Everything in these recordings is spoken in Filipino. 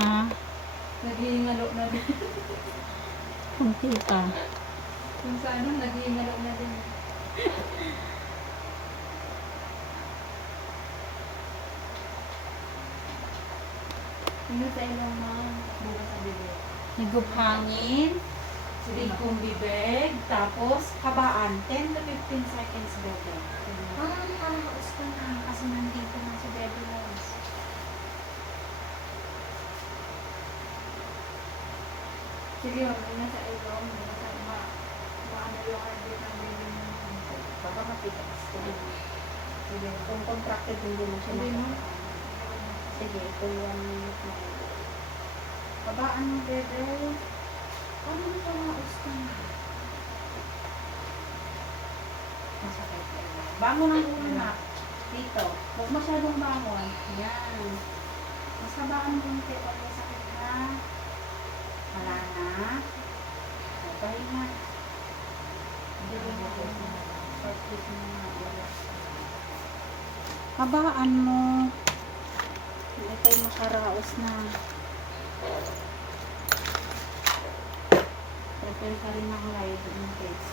Ha? Naghihingalo na din. Kunti pa. Kung sa ano, naghihingalo na din. Ano sa ilong mo? Bukas sa bibig. Higup hangin. Ligong bibig. Tapos, kabaan. 10 to 15 seconds bebe. Nakakaos ko na kasi nandito na si Baby Rose. Sige, mamaya sa ilong. Sa maano yung heartbeat ng baby mo. Baka matigas. Sige, kung contracted hindi mo siya Hindi mo? Sige, ito 1 minute na. Kabaan mo bebe. Ano na nakakaos ko na? Masakit bebe. Bangon ang ulo na. Dito. Huwag masyadong bangon. Yan. Mas kabaan mo kunti. Huwag may sakit na. Wala na. Okay na. Hindi mo na. Practice mo na. Kabaan mo. Hindi tayo makaraos na. Prepare ka rin ng live in case.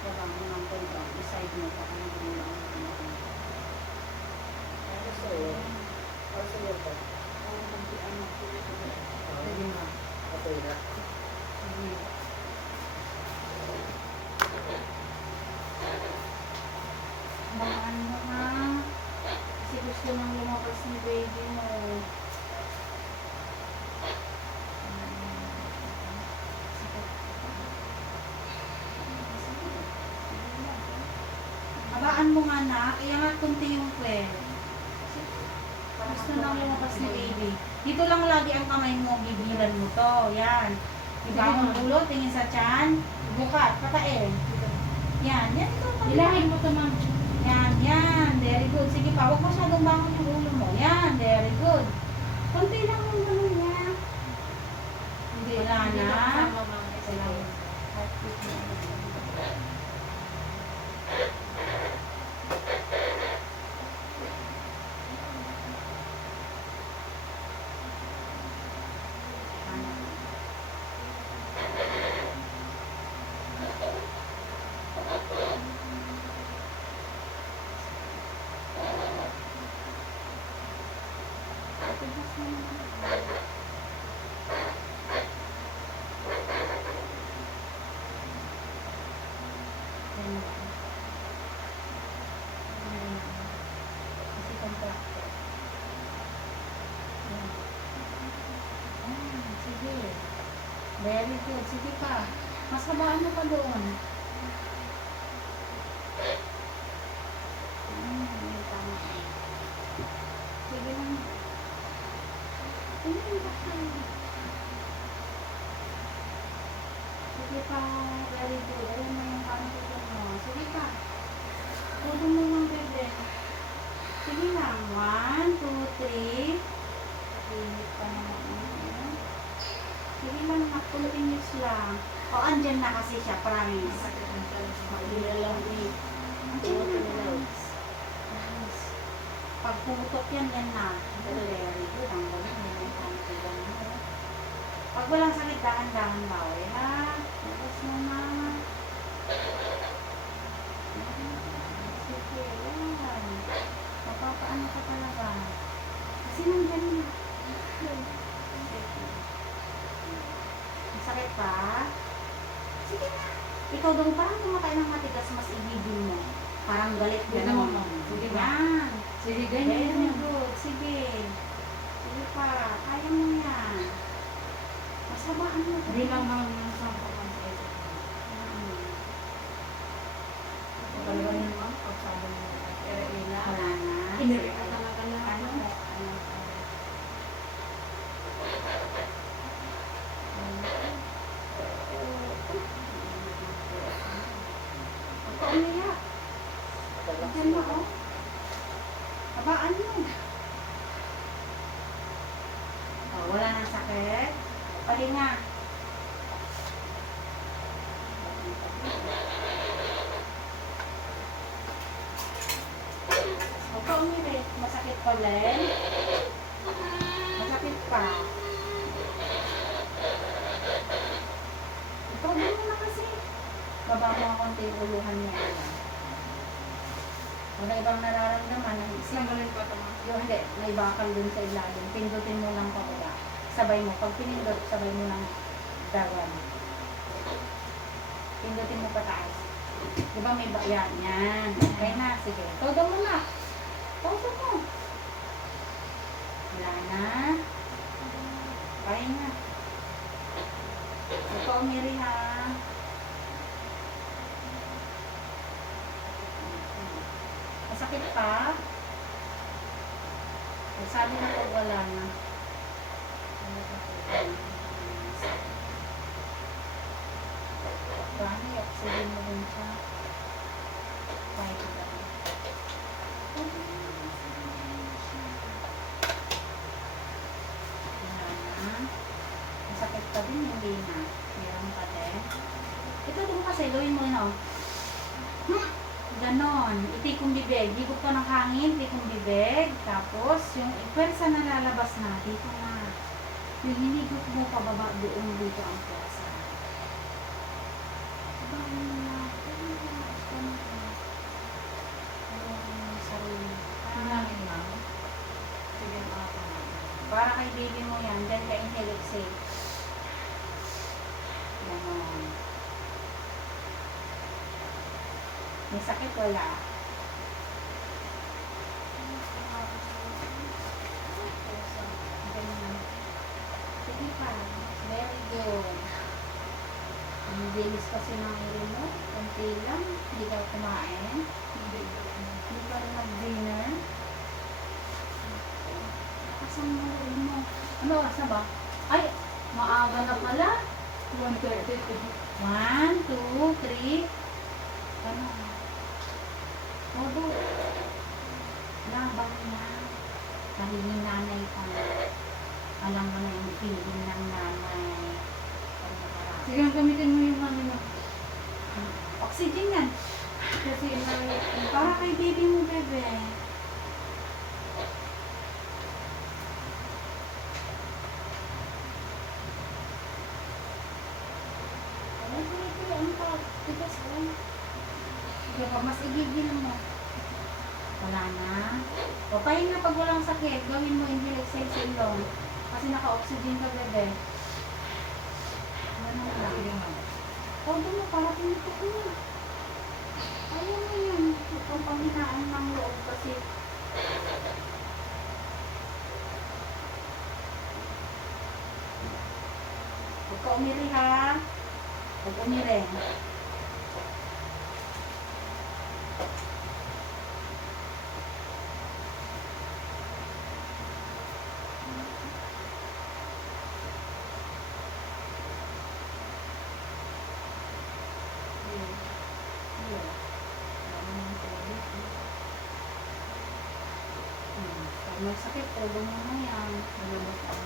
Kabang mo ng pagbaw. Decide mo pa kung ano lang. Ano sa'yo? Ano sa'yo ba? Oo, magdian mo. Pwede na. Okay na. Sige. Baan mo ha. Kasi gusto nang lumabas ni baby mo. Habaan mo nga na. Iangat kunti yung kwel. Gusto nang lumabas ni baby. Dito lang lagi ang kamay mo. Bibilan mo to. Yan. Diba ang ulo? Tingin sa tiyan. Bukat. Patae. Yan. Yan. Ito. Ilangin mo ito, ma'am. Yan, yan. Very good. Sige pa, huwag masyadong bangon yung ulo mo. Yan, very good. Kunti lang yung ganun niya. Hindi. Wala Hindi na. lang kasama, ma'am. Isa lang. Kasi contractor. Yan. Sige. Very good. Sige pa. Mas habaan mo pa doon. Yan, tama. Sige lang. Sige pa. Very good. Alam mo yung parang tulong mo. Sige pa. Tulong mo ng bebe. Sige lang. 1, 2, 3. Init pa naman. Sige lang. Continuous lang. O, andyan na kasi siya. Promise. Mag-ilalang week. Andyan na. Nice. Pag pumutok yan, yan na. Very good. Ang galing. Yan yung parang tulong mo. Pag walang sakit, dahan-dahan bawi, ha? Tapos mo na. Sige, yan. Mapapaano ka talaga. Kasi nandyan na. Masakit pa? Sige na. Ikaw daw parang kumakain ng matigas, mas ibigin mo. Parang galit gano'n. Sige ba? Yan. Sige, Very ganyan. good. Sige. Sige pa. Kaya mo yan. Masabaan mo. Hindi lang mga sampo man sa ito. Kapalawan niyo, ma'am. Pagsabi mo. Ira-ila. Wala na. Inirita talaga na. Ano? Huwag ka umiyak. Diyan mo, oh. Habaan mo. Oh, wala nang sakit. Pahinga. Huwag ka umiyak. Masakit Palen. Masakit pa. Ito, doon mo na kasi. Baba mo ang konti yung uluhan niya. Wala ibang nararamdaman. Tanggalin ko ito ma. Yung hindi, may bakal dun sa ilalim. Pindutin mo lang pababa. Sabay mo. Pag pinindot, sabay mo lang dawan. Pindutin mo pataas. Diba may yan? Yan. Okay na. Sige. Todo mo na. Todo mo. Wala na. Kaya na. Ito, Mary ha. Masakit pa? Sabi na pag wala na. Paano i-oxygen mo rin siya? Kahit ito. Wala na. Masakit pa din, hindi na. Meron pa din. Ito doon kasi, gawin mo na. Ganon. Itikong bibig. Higop ka ng hangin, itikong bibig. Tapos, yung pwersa na lalabas na, dito na. Yung hinigop mo pababa doon dito ang pwersa. Hangin lang. Sige, para kay baby mo yan, dyan ka inhale safe. Ganon. May sakit wala. Ganyan. Sige pa. Very good. Ang bilis kasi ng irin mo. Kunti lang. Hindi ka kumain. Hindi ka rin mag-dinner. Nakasan mo rin mo. Ano oras na ba? Ay! Maaga na pala. 1:30. 1, 2, 3. Ano? Todo. Labang na. Nagiging nanay pa. Alam mo na yung feeling ng nanay. Pag nakarap. Sige, gamitin mo yung hangin mo. Oxygen yan. Kasi Para kay baby mo, bebe. Ay, ito, ano pa? Tigas ko. Sige, pag mas igigil mo. Wala na. O, pahinga pag walang sakit. Gawin mo inhale, exhale sa ilong. Kasi naka-oxygen ka, bebe. Ganun lang. Todo mo, para pinito ko na. Ayaw mo yun. Itong panghinaan ng loob kasi. Huwag ka umiri ha. Huwag umiri. Pag may sakit, todo mo na yan. Malabas ang